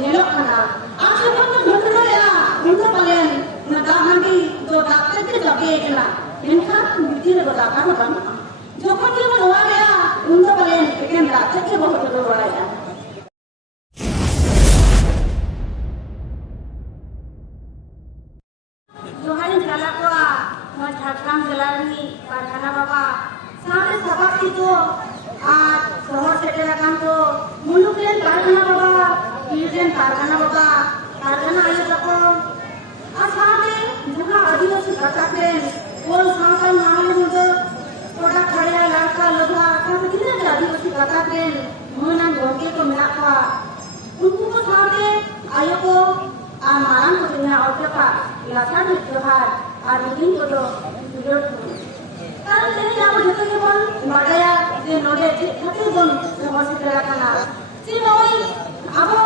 nyelok kana asa kan betul ya untuk kalian nada nanti do dakte ke jabe kena menkan bitir do dakar kan jokon dia menua ya untuk kalian ikan dakte ke bahut do ya Joharin jala ko Jharkhand jala ni Pargana Baba सामने सभा की तो आज शहर से टेराकान तो मुलुकलेन Pargana Baba यूजन Pargana Baba Pargana आयु तको आज सामने जहाँ आदिवासी कटाकेन कोल सांकल नाले मुझे थोड़ा खड़े लड़का लोगा सामने कितने के आदिवासी कटाकेन मुना जोगे को मिला था उनको को सामने आयु को आमारान को दुनिया और क्या लासार जोहार आदिवासी को तो विरोध कारण ini yang begitu ni pun badaya di node hati pun semua segala kana. Si noi, abo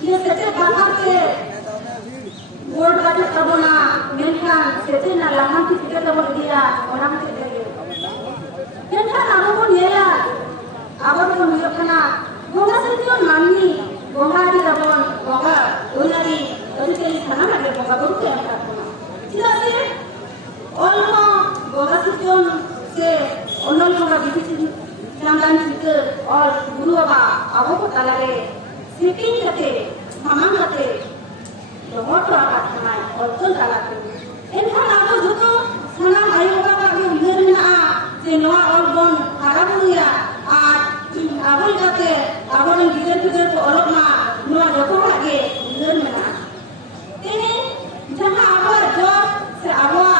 dia setiap bakar ke board baca kabuna, menkan setiap na lahan kita kabur dia orang kita dia. Menkan abo pun dia, abo pun dia kana. Bunga setiap mami, bunga di kabun, bunga unari, jadi kana ada bunga bunga yang tak. Tidak sih, orang Bogasition से उन्नल को बिकिसिन चांदान चित्र और गुरु बाबा आवो को तलारे sitting करते सामान करते बहुत बड़ा खाना और चल रहा है इनका नाम जो तो खाना भाई बाबा का भी उधर में आ से नवा और बन खराब हो गया आज आवल करते आवल गिर तो और ना नवा जो तो लगे उधर में आ तेरे जहाँ आवल जो से आवल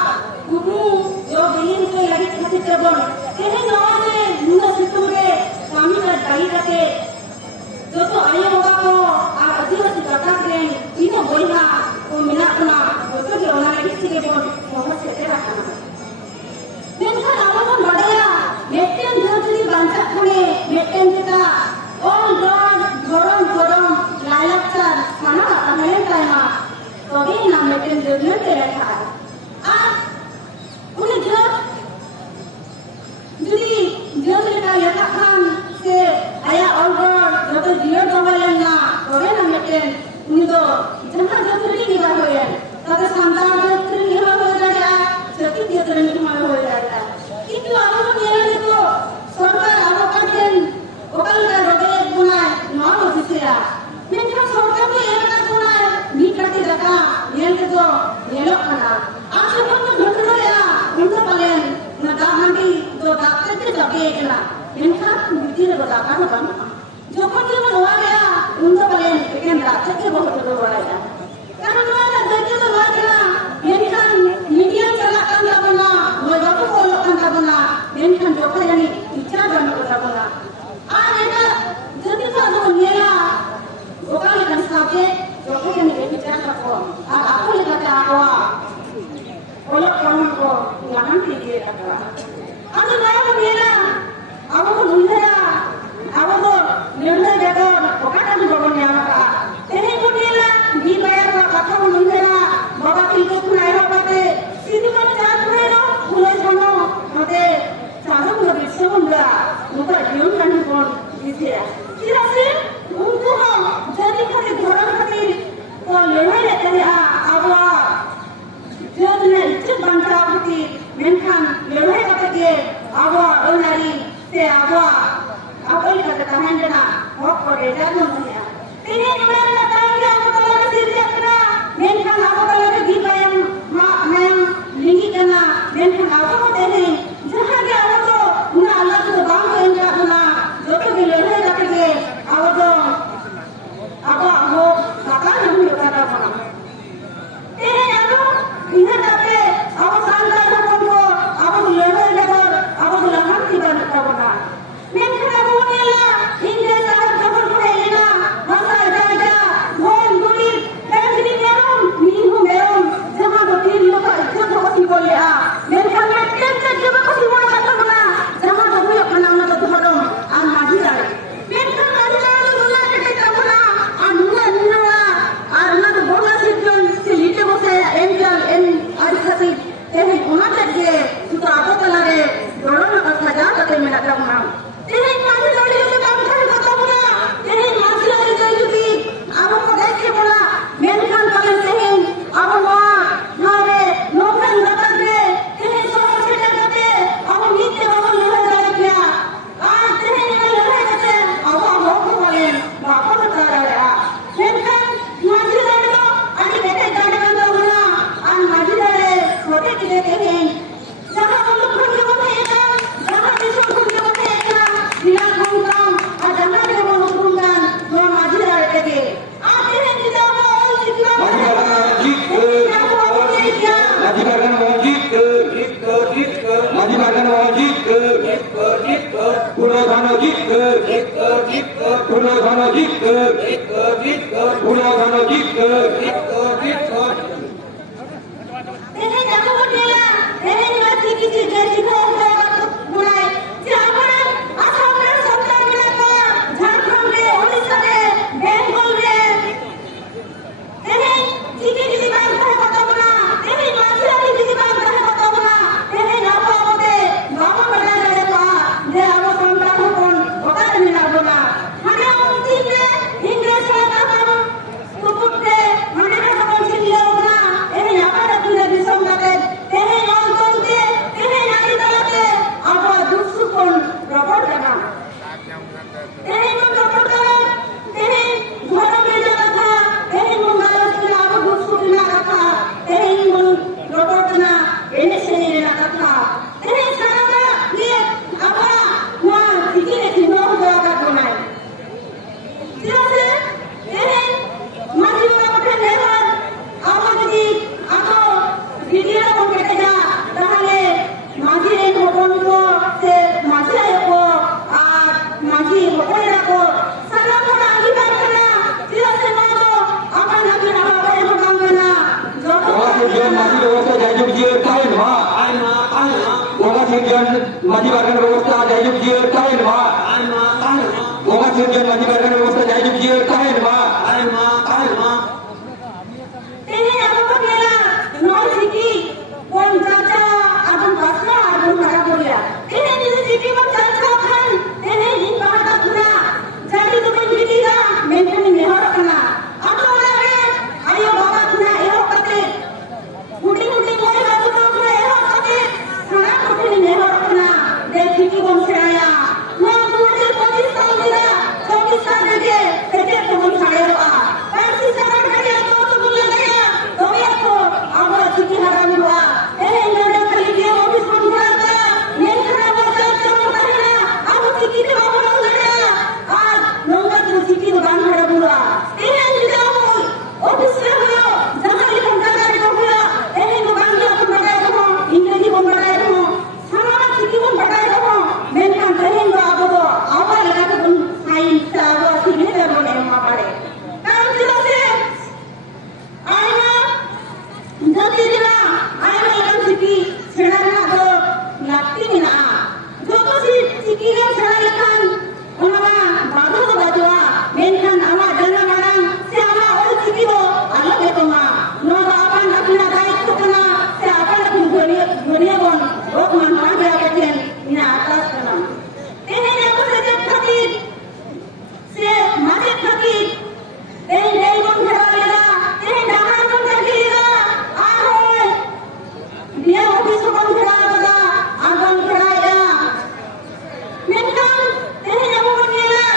गुरु जो बिलिंग के लगी खाती टेबल तेरे नवा से मुंडा सितुरे कामी का दाई रखे जो तो आये होगा को आप आदिवासी कटा करें इन्हें बोलना वो मिला अपना जो तो जो ना लगी थी के बोल बहुत से तेरा खाना मेंका नामा तो बढ़िया मेट्टेन जो चीज़ बंचा खुले मेट्टेन जिता all God गरम लायकचार खाना अमेरिकन टाइमा तो भी ना मेट्टेन जो न तेरा खाए उन्हें jadi dia mereka ya takkan se ayah orang jatuh dia kawalan na orang namanya ini tu jangan jatuh ini kita hoyan tapi sambil jatuh ini hoyan ada jadi dia jatuh ini mana hoyan ada itu apa pun yang itu sorga apa kan okal ka roge punai non ofisia mereka sorga pun yang nak punai ni kati jaka yang itu elok kana asal pun betul ya untuk kalian nada nanti do dakte ke jabe kena menkan bitir do dakar kan jokon dia menua ya untuk kalian ikan dakte ke bahut do ya karena mana jadi do kena menkan media calakan tabana loga ko kolokan tabana menkan jokon yani bicara dan tabana eta jadi satu niya okal kan sabe jokon yani bicara ko aku lihat awak oleh kawan ko lahan tinggi ada. Anu nama mila, aku pun mila, aku pun mila jaga, bukan aku bawa nyala. Ini pun mila, di bayar kata pun mila, bawa itu pun ayah bawa. Sini kan jangan mila, mulai sana, mate, sana pun bisa mula, muka diam kan pun bisa. Tidak sih, untuk jadi kali orang kali, kalau lewat dari awal. जोने इच्छुक बंदा होती मेंखान लड़ाई करते के आवा ओनारी से आवा आवाल करते तमाम जना वो करे जानो नहीं तीन नंबर का काम क्या होता है सीरियस करना मेंखान आवा वाले भी पायम मैं लिंगी करना मेंखान आवा होते हैं जहाँ के आवा तो उन्हें अल्लाह को बांग के इनका बुना जो तो भी लड़ाई करते के आवा तो आवा वो काका नहीं होता था तेरे यारों इन्हें जाते अब सांगल का कौन अब लेवल लेवल अब लहर की बनता बना मैं क्या बोलने ला इनके साथ खबर पड़े ना मसा जाएगा वो इंगुली पैंजरी मेरम नींबू मेरम जहाँ तो तीन लोग इज्जत हो सी बोले आ मैं क्या मैं टेंशन जब को सी बोला करता बना जहाँ तो कोई अपना ना तो धर्म आ माजी जाए मैं क्या माजी जाए तो बोला के तबला आ नुना नुना आ ना तो बोला सी लीटे बोसे एंजल खातिर तेरे उन्हें तक के सुतारों तलारे दोनों में कथा जा करते मेरा काम तेरे Maji Bargan Rosta Jayuk Jir Kain Ma Goma Sirjan Maji Bargan Rosta Jayuk Jir Kain Ma Ini apa bela Noi Siki Pon Caca Abang Pasca Abang Karabulia Ini di Siki Pon Caca kan Ini di Bahasa Tuna Jadi tu pun kita Maintain nehor kena Apa orang Ayo bawa Tuna Ayo kate Uding Mulai bawa Tuna Ayo kate Sana kate nehor kena Siki Pon Seraya Nah 2025 tahun dia 24 साल के सेटे तो हम खड़े हुआ ऐसी सरकार के तो बोला गया तो ये तो अब सिटी हराम हुआ ए इंडिया खाली के ऑफिस में हुआ था ये खराब हो गया चलो कहना अब सिटी के बाबू हो गया आज नौका की सिटी तो काम खराब हुआ ये इंडिया ऑफिस में हुआ जहां ये कंपनी का हुआ ए इन दुकान के अपन बनाए हो इंग्लिश को बनाए हो सारा सिटी को बनाए हो मैं काम करेंगे अब तो अब लगा तो साइंस सावा सिटी में बने हुआ पड़े काम चलो से आइना जल्दी दिला आइना एकदम सिटी सेना ना तो लगती ना जो तो सिटी के सेना लेकिन उन्होंने बादल को बजवा मेंशन आवाज देना मारंग से आवाज और सिटी को अलग है तो माँ नो अपन अपना दायित्व करना से अपन अपनी दुनिया को रोक मनवा दिया बच्चन इन आकाश करना तेरे ने कुछ जब फकीर से मारे फकीर तेरे नहीं बन खड़ा लेगा तेरे डहार बन कर गिरेगा आहोए दिया ऑफिस को बन खड़ा होगा आगन खड़ा या मेंटन तेरे जब बन गया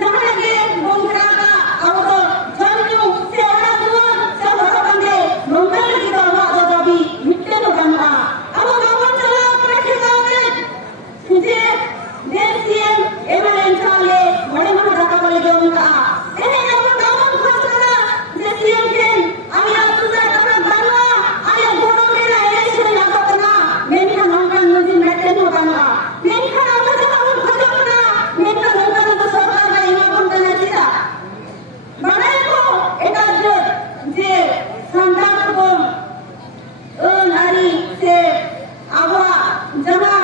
जहाँ लगे बन खड़ा का अब तो जन्मों से औरा दुआ से औरा बंदे नोंगर लगी तो आवाज़ तो भी मिट्टे तो बनना अब गाँव चला अपने ठिकाने तुझे देशियन एवं चाले बड़े बड़े जगह वाले जो उनका ऐसे जब दामन खास करा देशियन के आया तुझे अपना बनवा आया घोड़ों में ना ऐसे नहीं लगता करना मैंने ना नौकर मुझे मैंने तो बनवा मैंने ना मुझे ना उन खजो करना मैंने ना नौकर तो सरकार का इमाम बनता नहीं सीधा बनाए को एक आदमी जे संतान को नारी से आवा जमा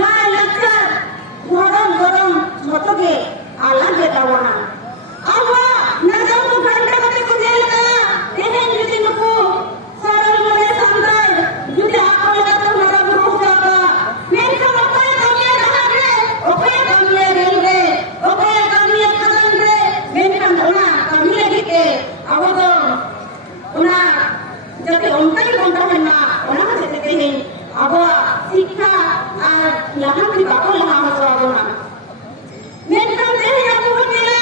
लाए लक्ष्य गरम मतोगे अलग देतावाना आवा नजम को घंटा कते को जेल का तेने जुदी नुको सरल मने संदाय जुदी आको लगा तो हमारा गुरु जाता मैं तो ओपे कमिया रहा रे ओपे कमिया रेलवे ओपे कमिया खदन रे मैं तो ओना कमिया के अब तो ओना जते उनका ही बनता है ना ओना का जते नहीं अब शिक्षा और यहाँ की बातों यहाँ मत आओ ना मैं तो तेरे यहाँ को बोलेगा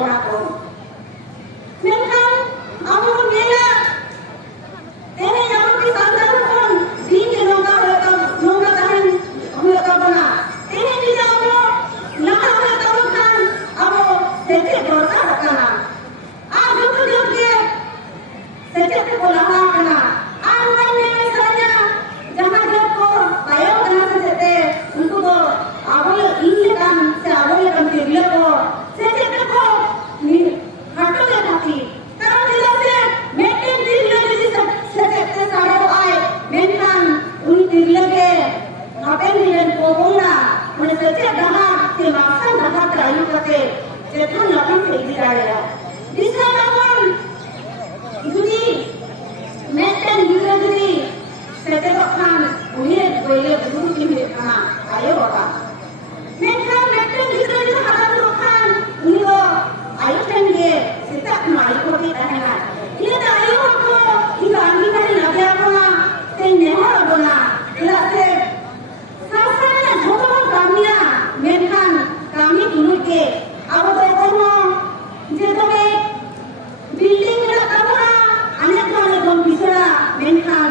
orang ko. Mengkan abu mela, ini yang kita tahu pun di nongga tahan mereka bana. Ini kita abu nak tahu kan abu sedikit berkah kana. Abu tu dia sedikit berkah kana. Abu ini saja jangan joko bayo kana sedikit untuk abu ini kan seabu kan dia ko sedikit ko ni hatu le thaki. Karena dia se maintain dia jadi sedikit sahaja ay maintain uni dia ke apa yang ko bona mana sedikit dah se maksan dah terayu kate जेठा नौकरी से दिखाया दूसरा number जुदी maintain usually सेटे खान उन्हें बोले गुरु की मेरा आयो होगा मेंटेन यूजली हमारा गुरु खान उन्हें को आयो चंगे सीता माई को भी रहना ये तो आयो को ये आंधी में लगे अपना से नेहर बना इलाके सासाने झोंका कामिया मेंटेन कामी गुरु के अब तो कोनो जेतने बिल्डिंग रा कामना अनेक माने कोन बिसरा मेनखान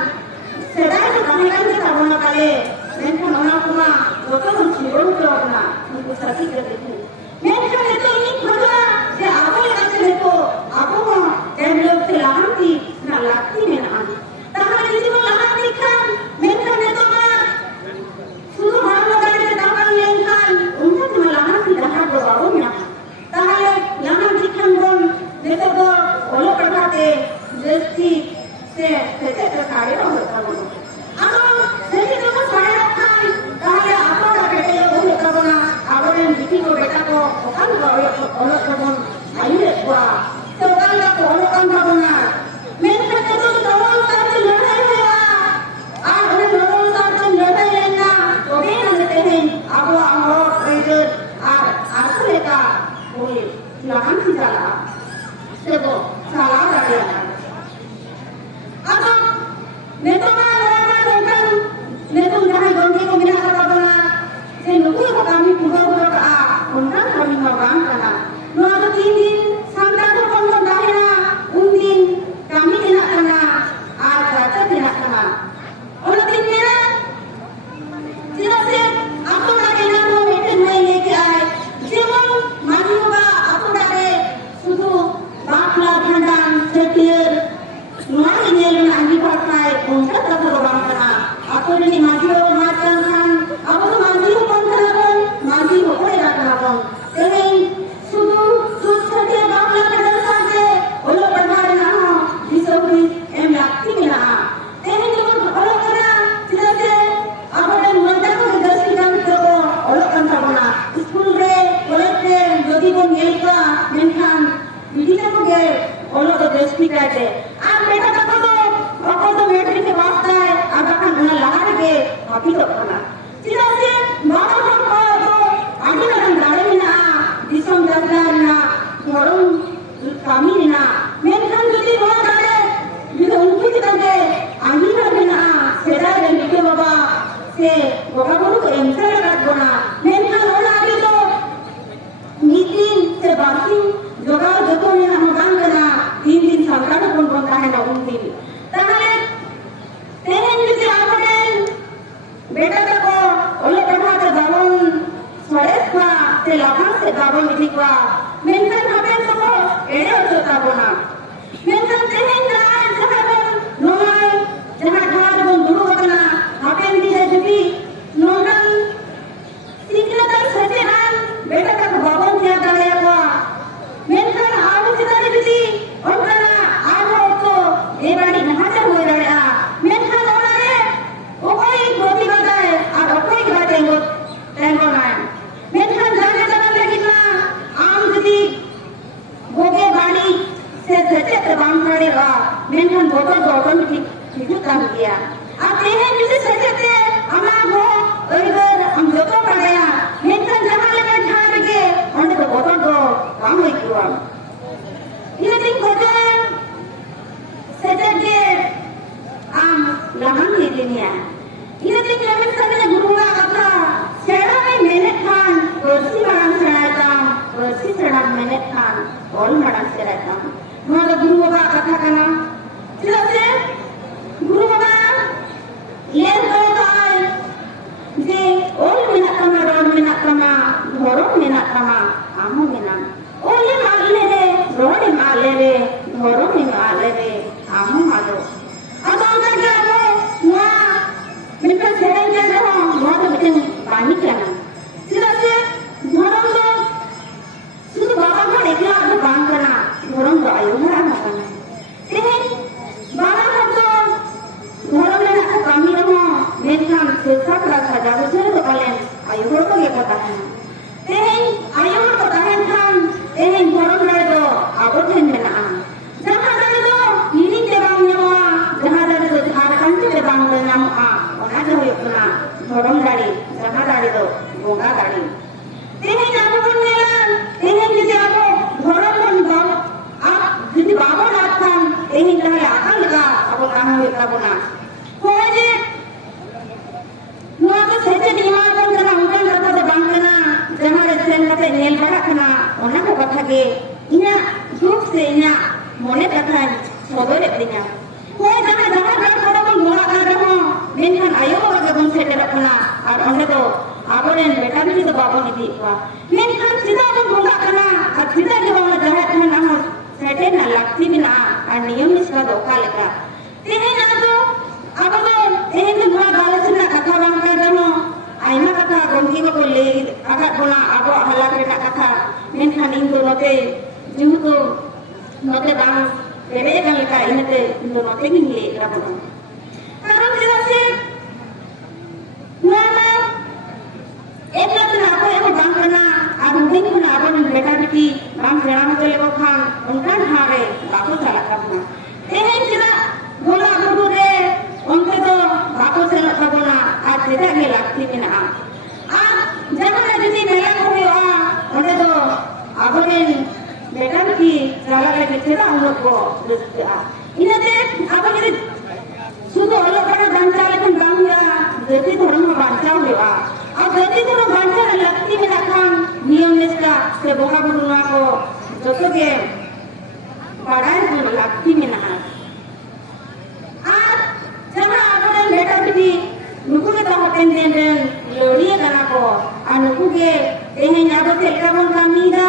सेदाय तो काहेलान के ताबना काले मेनखान ओना कुमा जोतो कोन सिरोन करना उनको सती कर देते मेनखान ने तो इन भगा जे आबो कासे को आबो डेवलप से लांती ना लागती ने ना ताहारे जीवन लांती खान मेनखान ने तो मा सुनो भावना करे तावन मेनखान उनको तो लांती रहा दो बाबू ना ताहले यहाँ दिखन बन देखो तो ओलो पढ़ाते जस्ती से सारे होता बनो अगर सेठी तो सारे रखान ताहले आपको बेटे वो होता बना आपने बिटी को बेटा को ओकान ओलो बन आयु हुआ तो ओकान को ओलो काम बना मैं कहते तो दोनों साथ लड़ाई हुआ आज उन्हें दोनों साथ लड़ाई लेना तो भी ना लेते हैं अब वो अमर इधर आज लेका ओए लाहन की जाला सेबो साला रहा अब मैं तो मैं तो जहाँ गंगे को मिला कर बना जे नुकु को कमी पूरा का उनका कमी मगान करना नो तो 3 दिन संता को कौन दाहिना उन दिन कमी देना करना आज राजा देना करना और दिन मेरा जिला से आपको लगे ना वो बेटे नहीं लेके आए जीवन मानी होगा आपको लगे सुधु बापला भंडान सेटियर नुआई नेल नांगी पाए उनका तरफ रोबान करना आपको नहीं माजी हो मारता खान अब तो माजी हो कौन करना माजी हो कोई रखना कौन तेरे सुधु सुध सेटियर बापला भंडान साथे ओलो पढ़ाने ना हो जिसों एम लागती में ना तेरे जो ओलो करना जिला से आपने मंडा को दर्शी काम करो ओलो करना बना स्कूल रे कॉलेज रे यदि को नेका मेनखान विदिता को गए ओलो तो दृष्टि काटे आप बेटा तक तो मैट्रिक के वास्ता है अब अपन ना लगा के अभी तो खाना जिला से मारो को तो आगे लगन गाड़ी में ना दिसम दसला ना मोरम कामी ना मेनखान यदि वो गाड़े ये उनकी जगह आगे लगे ना सेरा रे निके बाबा से बाबा को एंसर काट बना मेनखान ओला आगे तो मीटिंग से बाकी जोगा जोतो ने हम काम करना 3 दिन संकट कौन बनता है ना उन दिन ताहले तेरे नीचे आपने बेटा को ओले पढ़ा के गावन स्वरेश का से लाभा से गावन मिठी का मेनखान हमें सब एड़े होता बना मेनखान तेरे जहां नोय जहां घाट बन दुरु बना हमें भी है जबी नोगन सीखने तक सचे हां बेटा का गावन क्या डाले हुआ मेनखान आवे चितारी बिजी और करा आवे तो ये बाड़ी नहाचा हो रहा मेनखान ओला रे ओ कोई गोदी बताए और कोई बातें को टेंगो ना मेनखान जाने जाने लगी ना आम जदी गोगे बाड़ी से सचे तबाम करेगा मेनखान गोटन की काम किया अब ये नीचे सचे थे हमारा वो इधर हम जोतो पड़ गया मेनखान जहां लगे ठाड़ के उन्हें तो गोटन को काम हुई किया ये दिन गोटन सचे के आम लहन ले दुनिया ये दिन लगे सचे गुरुआ कथा सेड़ा में मैंने खान कुर्सी बना चढ़ाया था कुर्सी चढ़ा ᱡᱟᱦᱟᱸ ᱢᱮᱱᱮᱫ ᱠᱷᱟᱱ ᱚᱞ ᱢᱟᱲᱟᱝ ᱥᱮᱫᱟᱭ ᱠᱷᱟᱱ ᱱᱚᱣᱟ ᱫᱚ ᱜᱩᱨᱩ ᱵᱟᱵᱟᱣᱟᱜ ᱠᱟᱛᱷᱟ ᱠᱟᱱᱟ ᱪᱮᱫᱟᱜ ᱥᱮ ᱜᱩᱨᱩ ᱵᱟᱵᱟ ᱞᱟᱹᱭ ᱦᱚᱴᱚᱣᱟᱠᱟᱜᱼᱟᱭ ᱡᱮ ᱚᱞ ᱢᱮᱱᱟᱜ ᱛᱟᱢᱟ ᱨᱚᱲ ᱢᱮᱱᱟᱜ ᱛᱟᱢᱟ ᱫᱷᱚᱨᱚᱢ ᱢᱮᱱᱟᱜ ᱛᱟᱢᱟ ᱟᱢ ᱦᱚᱸ ᱢᱮᱱᱟᱢ ᱚᱞᱮᱢ ᱟᱫ ᱞᱮᱨᱮ ᱨᱚᱲᱮᱢ ᱟᱫ ᱞᱮᱨᱮ ᱫᱷᱚᱨᱚᱢᱮᱢ ᱟᱫ ᱞᱮᱨᱮ ᱟᱢ ᱦᱚᱸ ᱟᱫᱚᱜ ᱟᱫᱚ ᱚᱱᱠᱟᱜᱮ ᱟᱵᱚ ᱱᱚᱣᱟ ᱢᱤᱫᱴᱟᱝ ᱥᱮᱨᱮᱧ ᱠᱟᱱ ᱨᱮᱦᱚᱸ ᱱᱚᱣᱟ ᱫᱚ ᱢᱤᱫᱴᱟᱝ ᱵᱟᱹᱱᱤ ᱠᱟᱱᱟ ᱪᱮᱫᱟᱜ ᱥᱮ ᱫᱷᱚᱨᱚᱢ ᱫᱚ শুধু বাবা হন একলা আবু বাং কানা ধরম দো আয়ু হরা না কানা তেহেন বাবা হন তো ধরম লে না কামি রহ মেনখান সেসাক রাখা যাবে ছেড়ে তো বলেন আয়ু হর তো গে কথা है তেহেন আয়ু হর তো তাহেন খান তেহেন ধরম রে দো আবো থেন মেনা জাহা দারে দো ইনি তে বাং নেওয়া জাহা দারে দো ঝাড়খণ্ড তে বাং নেওয়া ওনা দো হয়ুক না ধরম দাড়ি জাহা দাড়ি দো বঙ্গা দাড়ি তেহেন আবো বন নেলাম তেহেন যদি আবো ধরম বন বল আপ যদি বাবো রাখতাম তেহেন তাহলে আকাল লাগা আবো কাম হয়ে যাবো না হয় যে নোয়া তো সেজে নিমা বন কানা উনকান কথা দো বাং কানা জাহা রে সেন কাতে নেল বাড়া কানা ওনা কো কথা গে ইনা দুঃখ সে ইনা মনে কথা সদরে দিনা হয় জাহা জাহা গান করে বন মোড়া কান রহ মেনখান আয়ো বাবা বন সেটে রাখনা আর অনে তো আবরেন বেটা বিটি তো বাবো নিদি কোয়া মেনখান সিধা বন বঙ্গা কানা আর সিধা গে বাবা জাহা তেহেন আম সেটে না লাগতি বিনা আর নিয়ম নিষ্ঠা দো কা লেকা তেহেন আদো আবো দো তেহেন নোয়া গালসনা কথা বাং কান রহ আইমা কথা গঙ্গি को ले আগাত বনা আবো হালাক রেটা কথা মেনখান ইন দো নতে যেহেতু নতে দাম বেড়ে গেল লেকা ইনতে ইন দো নতে নি লে রাবো কারণ যেটা সে নোয়া एक लत ना को एगो बांग करना अब दिन को ना अपन बेटा बेटी बांग सेना में चले को खान उनका हारे बापू चला करना तेहेन जिना बोला गुरु रे उनके तो बापू से ना करना आज जेदा के लागती में ना आज जब ना जिनी मेला को हुआ उन्हें तो अपने बेटा बेटी चला के चला हम लोग को इन्हें देख अपन ये শুধু অল্প করে বাঞ্চা লেখেন বাংলা যদি ধর্ম বাঞ্চা हुआ আর যদি ধর্ম বাঞ্চা লাগতি में রাখান নিয়ম নিষ্ঠা से बोगा बुरुआ को যত কে पढ़ाई को लगती में ना আর जहां अपने बेटा बेटी नुकु के तो हटेन देन लोड़िए कना को আর नुकु के तेहेन आबो तेलका बन कामीदा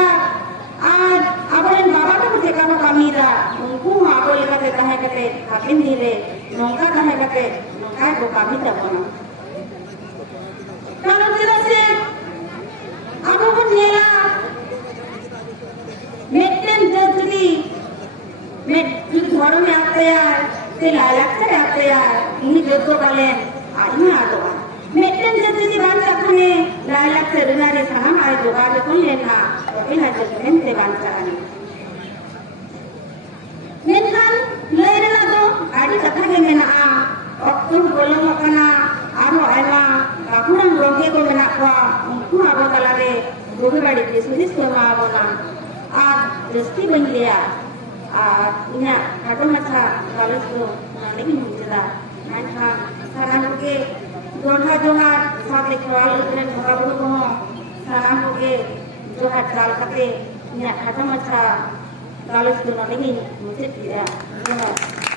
আর अपने बाबा को तेका को कामीदा उनको आबो लेका ते कहे कते हटेन दिले नौका कहे कते नौका को कामीदा बना কারণ যেটা সে আবো বন নেলা মেটেন যদি ধর্মে আতে আর সে লালাকতে আতে আর ইনি যত বলেন আইনা আদো মেটেন যদি বাঞ্চা খানে লালাকতে রুনারে সাহাম আই যোগাড় করলেন না তবে না জেনতে বাঞ্চা আনি মেনখান লয়রেনা দো আড়ি কথা গে মেনা অক্ত বলম কানা আরো আইমা বাপুরান রঙে को মেনা কোয়া উনকু আবো তালারে গোগে বাড়ি দিয়ে সুদিস को মা বনা আর দৃষ্টি বন লিয়া আর ইনা কাটো মাথা কলেজ को নালে কি মুজলা নাইখা সারান के दोढ़ा जोहार साथ लेखवाल उतरे भगाबो को सारान के जोहार चाल कते इना काटो माथा कॉलेज को नाले की मुझे दिया